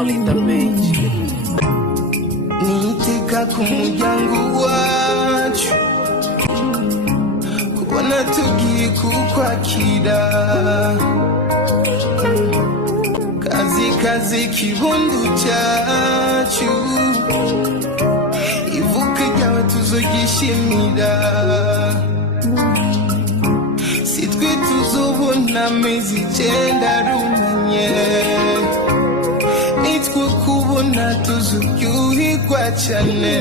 Kalinda Menshi niteka ku muryango wacu kubona tugiye kukwakira kazi kibundu cyacu ivuka ryawe tuzogishimira sitwe tuzobona amezi 9 runanye nitwe kubona tuzuryoherwa cyane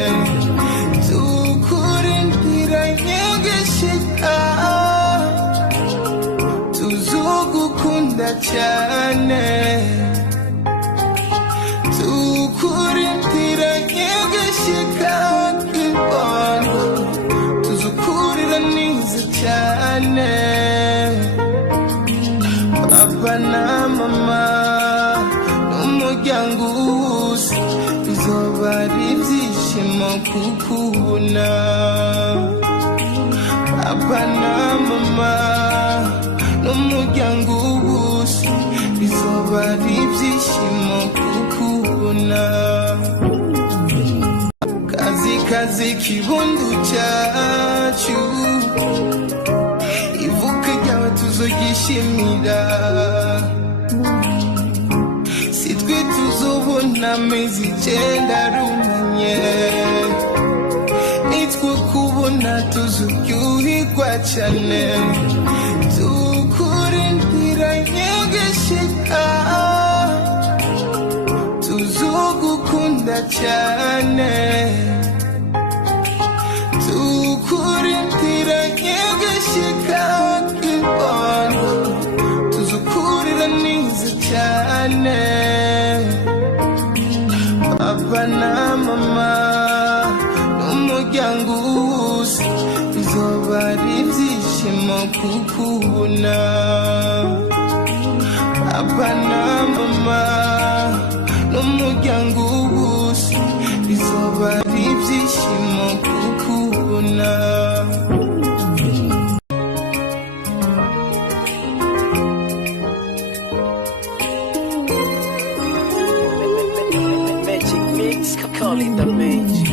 tukurindira nyegeshika tuzogukunda cyane tukurindira nyegeshika kibondo tuzukurira neza cyane papa na mama n'umuryango wose bizoba ari ibyishimo kukubona papa na mama n'umuryango wose bizoba ari ibyishimo kukubona kazi kibundu cyacu ivuka ryawe tuzogishimira sitwe tuzobona amezi 9 runanye nitwe kubona tuzuryoherwa cyane tukurindira nyegeshika tuzogukunda cyane tukurindira nyegeshika kibondo tuzukurira neza cyane papa na mama n'umuryango wose bizoba ari ibyishimo kukubona papa na mama n'umuryango wose bizoba ari ibyishimo kukubona Magic Mix Kalinda Menshi